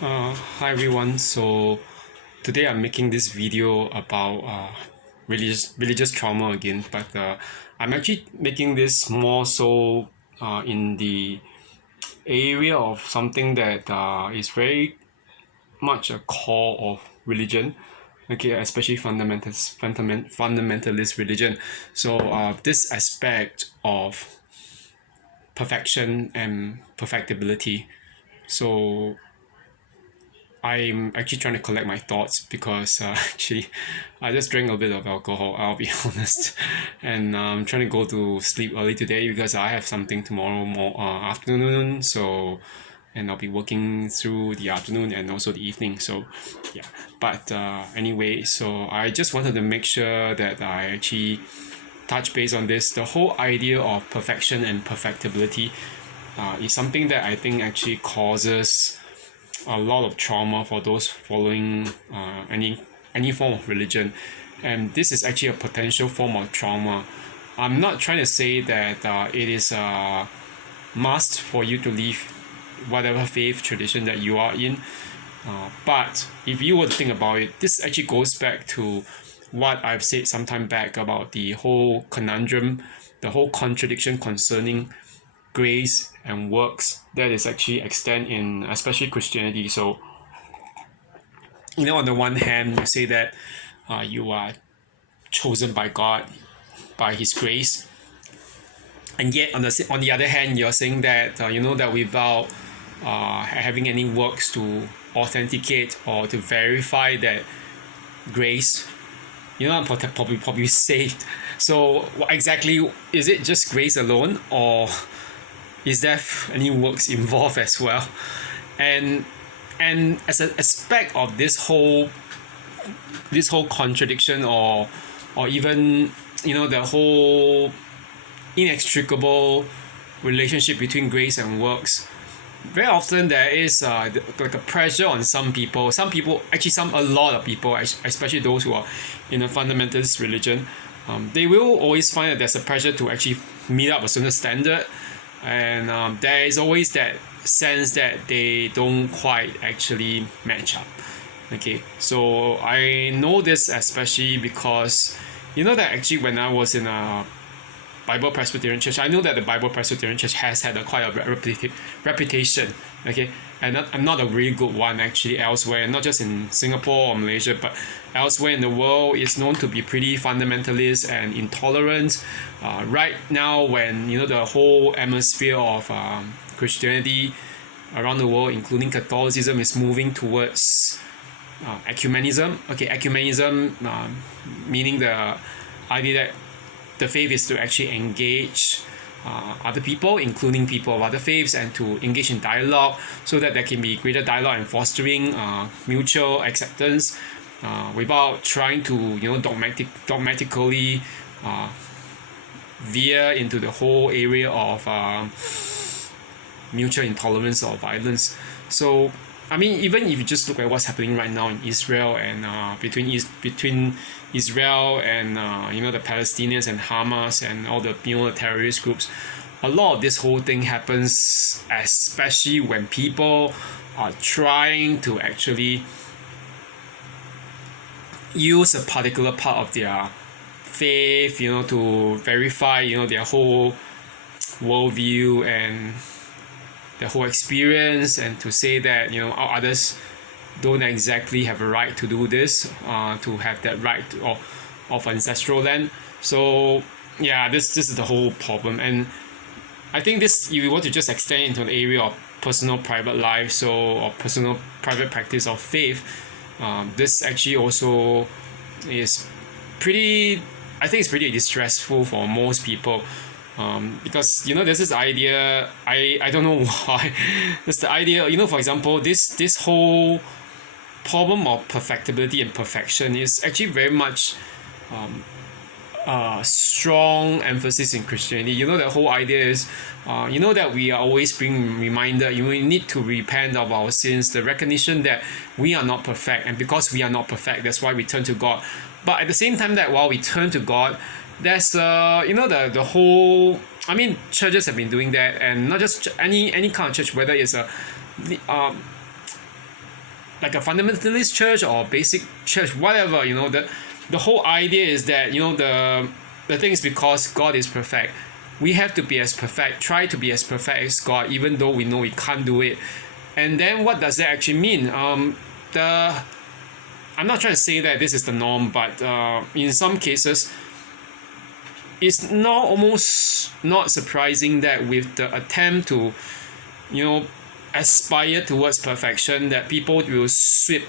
Hi everyone. So today I'm making this video about religious trauma again, but I'm actually making this more so in the area of something that is very much a core of religion. Okay, especially fundamentalist religion. So this aspect of perfection and perfectibility. So I'm actually trying to collect my thoughts because actually I just drank a bit of alcohol, I'll be honest. And I'm trying to go to sleep early today because I have something tomorrow afternoon. So, and I'll be working through the afternoon and also the evening. So, yeah. But anyway, so I just wanted to make sure that I actually touch base on this. The whole idea of perfection and perfectibility is something that I think actually causes a lot of trauma for those following any form of religion, and this is actually a potential form of trauma. I'm not trying to say that it is a must for you to live whatever faith tradition that you are in, but if you were to think about it, this actually goes back to what I've said some time back about the whole conundrum, the whole contradiction concerning grace and works that is actually extant in especially Christianity. So, on the one hand, you say that you are chosen by God by His grace, and yet on the other hand, you're saying that that without having any works to authenticate or to verify that grace, I'm probably saved. So, what exactly is it? Just grace alone, or is there any works involved as well? And as an aspect of this whole contradiction, or even the whole inextricable relationship between grace and works, very often there is like a pressure on some people, actually a lot of people, especially those who are in a fundamentalist religion. They will always find that there's a pressure to actually meet up a certain standard, and there is always that sense that they don't quite actually match up. Okay, so I know this especially because that actually when I was in a Bible Presbyterian Church, I know that the Bible Presbyterian Church has had quite a reputation. Okay, and I'm not a really good one actually elsewhere, not just in Singapore or Malaysia, but elsewhere in the world is known to be pretty fundamentalist and intolerant. Right now, when the whole atmosphere of Christianity around the world, including Catholicism, is moving towards ecumenism. Okay, ecumenism meaning the idea that the faith is to actually engage other people, including people of other faiths, and to engage in dialogue so that there can be greater dialogue and fostering mutual acceptance without trying to dogmatically veer into the whole area of mutual intolerance or violence. So, I mean, even if you just look at what's happening right now in Israel and between Israel and the Palestinians and Hamas and all the the terrorist groups, a lot of this whole thing happens especially when people are trying to actually use a particular part of their faith, to verify, their whole worldview and the whole experience, and to say that others don't exactly have a right to do this, to have that right of ancestral land. So yeah, this is the whole problem, and I think this, if you want to just extend into the area of personal private life, so or personal private practice of faith, this actually also is pretty. I think it's pretty distressful for most people. Because there's this idea, I don't know why, there's the idea, for example, this whole problem of perfectibility and perfection is actually very much strong emphasis in Christianity. The whole idea is that we are always being reminded, we need to repent of our sins, the recognition that we are not perfect, and because we are not perfect, that's why we turn to God. But at the same time, that while we turn to God, there's the whole, I mean, churches have been doing that, and not just any kind of church, whether it's a like a fundamentalist church or basic church, whatever, the whole idea is that, the thing is, because God is perfect, we have to be as perfect, try to be as perfect as God, even though we know we can't do it. And then what does that actually mean? I'm not trying to say that this is the norm, but in some cases, it's not almost not surprising that with the attempt to, aspire towards perfection, that people will sweep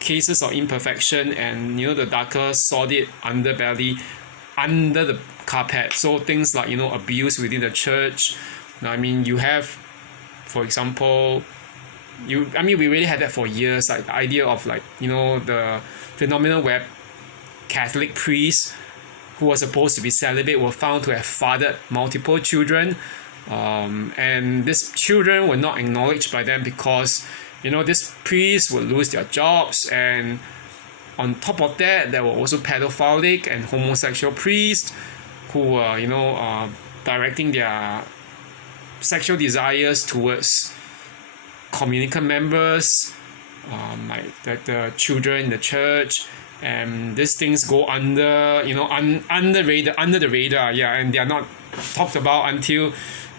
cases of imperfection and the darker sordid underbelly under the carpet. So things like abuse within the church. I mean, you have, for example, we really had that for years, like the idea of the phenomenon where Catholic priests who were supposed to be celibate were found to have fathered multiple children, and these children were not acknowledged by them because these priests would lose their jobs, and on top of that there were also pedophilic and homosexual priests who were directing their sexual desires towards communicant members, like the children in the church. And these things go under the radar, yeah, and they are not talked about until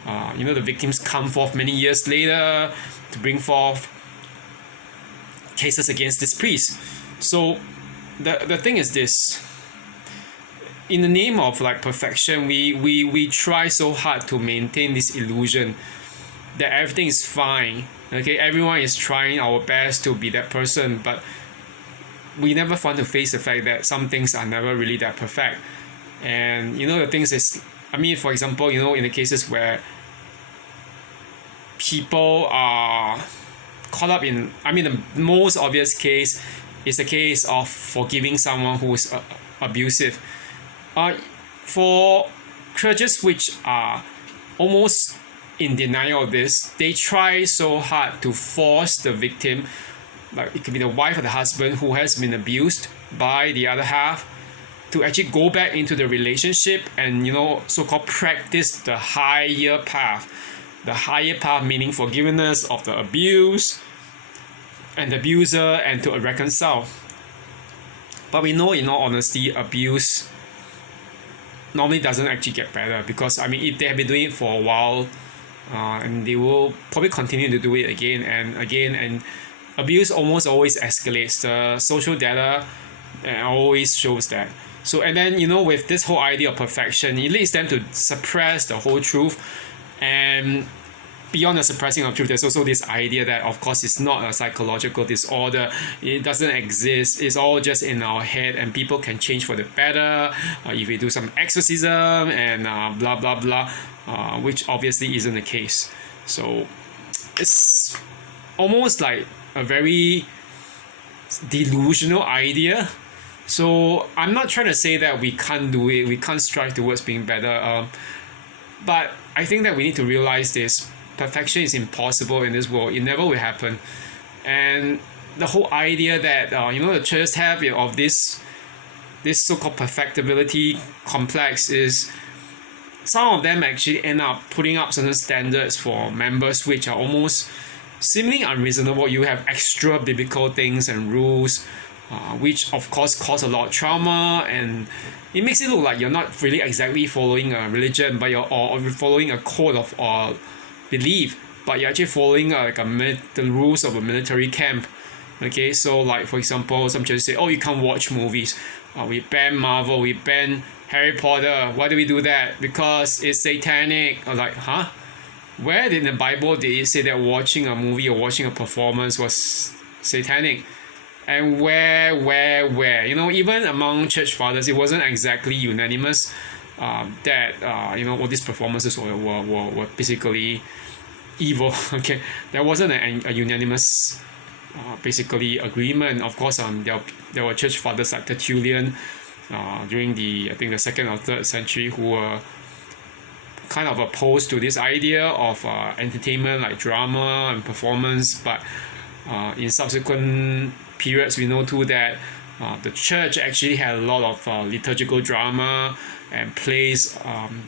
the victims come forth many years later to bring forth cases against this priest. So the thing is this: in the name of perfection, we try so hard to maintain this illusion that everything is fine. Okay, everyone is trying our best to be that person, but we never want to face the fact that some things are never really that perfect. And the things is, for example, in the cases where people are caught up in, the most obvious case is the case of forgiving someone who is abusive. For churches which are almost in denial of this, they try so hard to force the victim, like it could be the wife or the husband who has been abused by the other half, to actually go back into the relationship and so-called practice the higher path meaning forgiveness of the abuse and the abuser, and to reconcile. But we know, in all honesty, abuse normally doesn't actually get better, because if they have been doing it for a while, and they will probably continue to do it again and again, and abuse almost always escalates. The social data always shows that. So, and then with this whole idea of perfection, it leads them to suppress the whole truth. And beyond the suppressing of truth, there's also this idea that, of course, it's not a psychological disorder, it doesn't exist, it's all just in our head, and people can change for the better if we do some exorcism and blah blah blah, which obviously isn't the case. So it's almost like a very delusional idea. So I'm not trying to say that we can't do it, we can't strive towards being better, but I think that we need to realize this: perfection is impossible in this world. It never will happen. And the whole idea that the churches have of this so-called perfectibility complex is, some of them actually end up putting up certain standards for members which are almost seemingly unreasonable. You have extra biblical things and rules, which of course cause a lot of trauma, and it makes it look like you're not really exactly following a religion, but you're or following a code of belief, but you're actually following the rules of a military camp. Okay, so like for example, some churches say, oh, you can't watch movies. We ban Marvel, we ban Harry Potter. Why do we do that? Because it's satanic. Or like, huh? Where in the Bible did it say that watching a movie or watching a performance was satanic? And where? Even among church fathers, it wasn't exactly unanimous that all these performances were basically evil. Okay, there wasn't a unanimous basically agreement. Of course, there were church fathers like Tertullian during the second or third century who were kind of opposed to this idea of entertainment like drama and performance. But in subsequent periods, we know too that the church actually had a lot of liturgical drama and plays.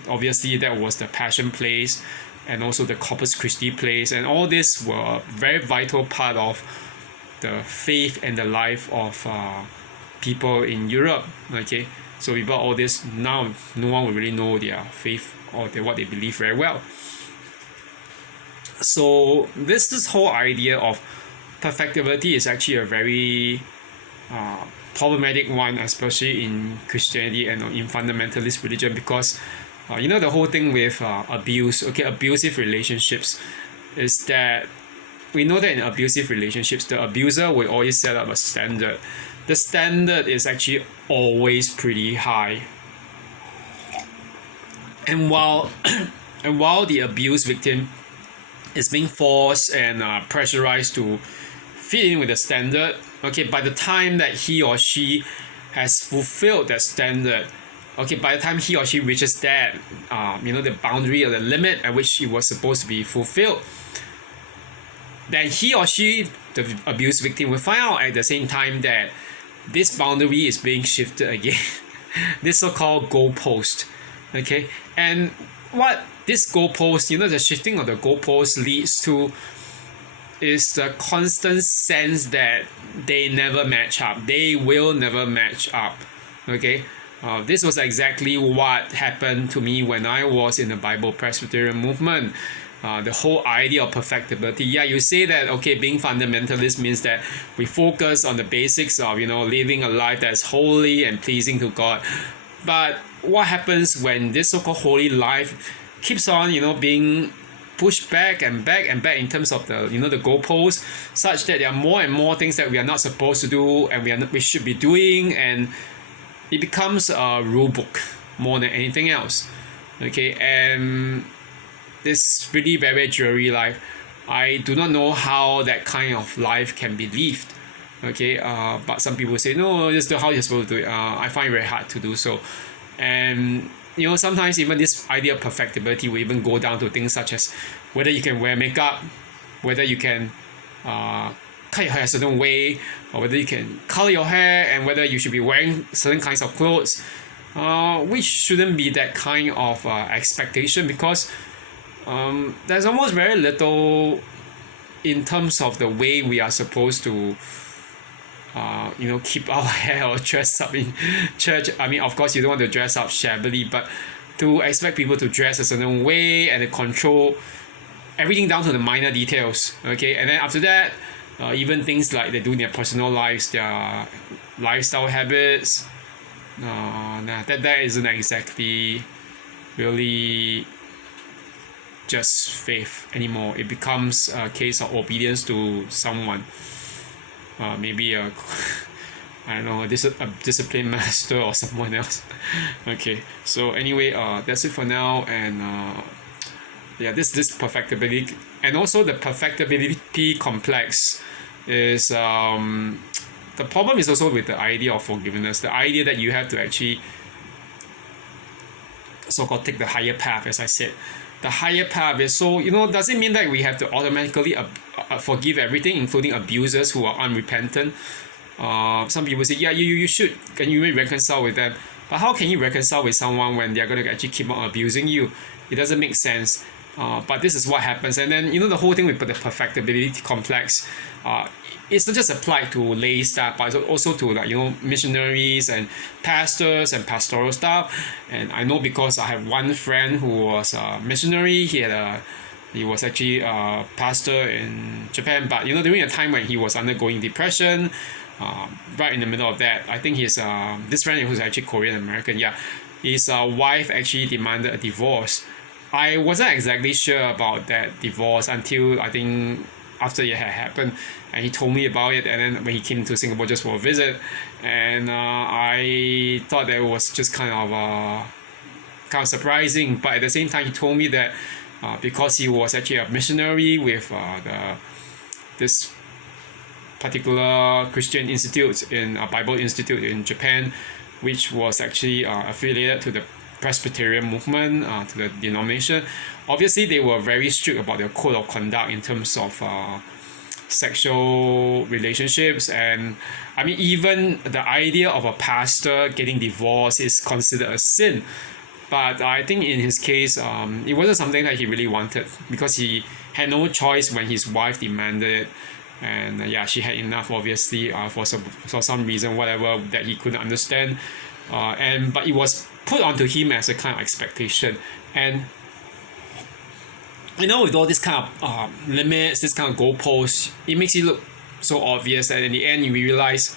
Obviously, that was the Passion plays and also the Corpus Christi plays, and all this were a very vital part of the faith and the life of people in Europe. Okay, so without all this, now no one will really know their faith or what they believe very well. So this whole idea of perfectibility is actually a very problematic one, especially in Christianity and in fundamentalist religion, because the whole thing with abusive relationships is that we know that in abusive relationships, the abuser will always set up a standard. The standard is actually always pretty high. And while the abused victim is being forced and pressurized to fit in with the standard, okay, by the time that he or she has fulfilled that standard, okay, by the time he or she reaches that, the boundary or the limit at which it was supposed to be fulfilled, then he or she, the abused victim, will find out at the same time that this boundary is being shifted again. This so-called goalpost, okay, and what this goalpost, the shifting of the goalpost leads to is the constant sense that they never match up. They will never match up. Okay, this was exactly what happened to me when I was in the Bible Presbyterian movement. The whole idea of perfectibility. Yeah, you say that, okay, being fundamentalist means that we focus on the basics of, living a life that's holy and pleasing to God. But what happens when this so-called holy life keeps on, being pushed back and back and back in terms of the, the goalposts, such that there are more and more things that we are not supposed to do and we should be doing, and it becomes a rule book more than anything else. Okay, and this really very dreary life, I do not know how that kind of life can be lived. Okay, but some people say, no, this is how you're supposed to do it. I find it very hard to do so. And sometimes even this idea of perfectibility will even go down to things such as whether you can wear makeup, whether you can cut your hair a certain way, or whether you can color your hair, and whether you should be wearing certain kinds of clothes, which shouldn't be that kind of expectation, because there's almost very little in terms of the way we are supposed to keep our hair or dress up in church. I mean, of course, you don't want to dress up shabbily, but to expect people to dress a certain way and to control everything down to the minor details, okay? And then after that, even things like they do in their personal lives, their lifestyle habits, that isn't exactly really just faith anymore. It becomes a case of obedience to someone. Maybe a discipline master or someone else. Okay, so anyway, that's it for now. And this perfectibility, and also the perfectibility complex is the problem is also with the idea of forgiveness. The idea that you have to actually so-called take the higher path, as I said. The higher path is, so does it mean that we have to automatically forgive everything, including abusers who are unrepentant? Some people say, yeah, you should, can you reconcile with them? But how can you reconcile with someone when they're going to actually keep on abusing you? It doesn't make sense. But this is what happens. And then the whole thing with the perfectibility complex, it's not just applied to lay staff, but it's also to missionaries and pastors and pastoral staff. And I know because I have one friend who was a missionary. He was actually a pastor in Japan, but during a time when he was undergoing depression, right in the middle of that, I think his this friend who's actually Korean American, his wife actually demanded a divorce. I wasn't exactly sure about that divorce until I think after it had happened, and he told me about it. And then when he came to Singapore just for a visit, and I thought that it was just kind of surprising. But at the same time, he told me that because he was actually a missionary with this particular Christian institute in a Bible institute in Japan, which was actually affiliated to the Presbyterian movement, to the denomination. Obviously, they were very strict about their code of conduct in terms of sexual relationships. And I mean, even the idea of a pastor getting divorced is considered a sin. But I think in his case, it wasn't something that he really wanted, because he had no choice when his wife demanded it. and yeah, she had enough, obviously, for some reason, whatever that he couldn't understand, but it was put onto him as a kind of expectation. And with all this kind of limits, this kind of goalposts, it makes it look so obvious that in the end you realize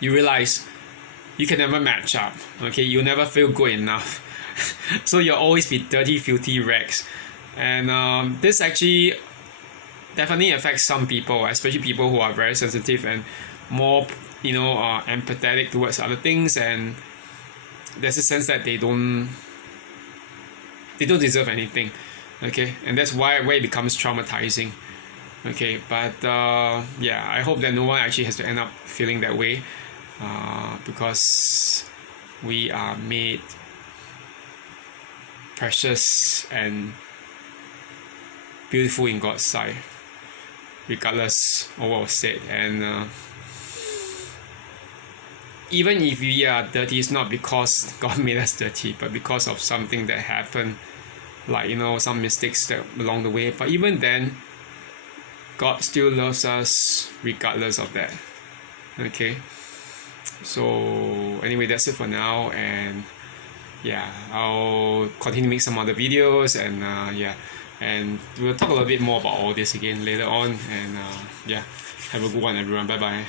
you can never match up. Okay, you'll never feel good enough. So you'll always be dirty, filthy rags. And this actually definitely affects some people, especially people who are very sensitive and more, empathetic towards other things. And there's a sense that they don't deserve anything. Okay, and that's why it becomes traumatizing. Okay, but yeah, I hope that no one actually has to end up feeling that way, because we are made precious and beautiful in God's sight, regardless of what was said. And even if we are dirty, it's not because God made us dirty, but because of something that happened, like some mistakes that along the way. But even then, God still loves us regardless of that. Okay, so anyway, that's it for now. And yeah, I'll continue to make some other videos, and yeah, and we'll talk a little bit more about all this again later on. And yeah, have a good one, everyone. Bye bye.